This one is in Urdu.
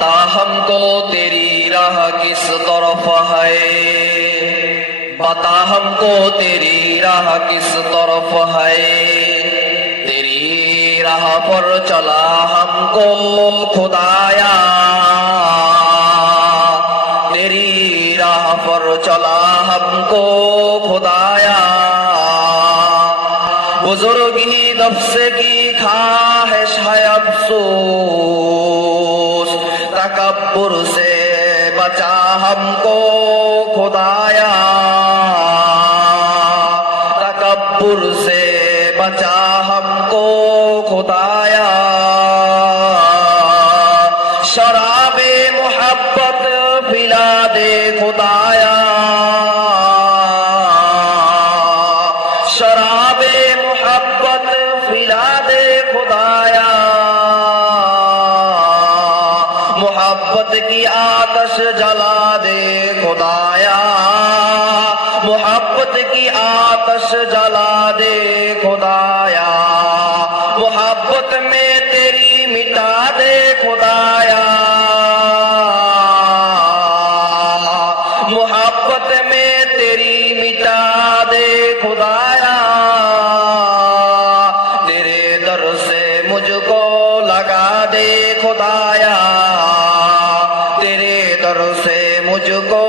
بتا ہم کو تیری راہ کس طرف ہے، بتا ہم کو تیری راہ کس طرف ہے، تیری راہ پر چلا ہم کو خدایا، تیری راہ پر چلا ہم کو خدایا، بزرگی نفس کی خواہش ہے افسوس، تکبر سے بچا ہم کو خدایا، تکبر سے بچا ہم کو خدایا، شراب محبت پلا دے خدایا، شراب محبت پلا دے خدایا، محبت کی آتش جلا دے خدایا، محبت کی آتش جلا دے خدایا، محبت میں تیری مٹا دے خدایا، محبت میں تیری مٹا دے خدایا، تیرے در سے مجھ کو لگا دے خدایا، تیرے در سے مجھ کو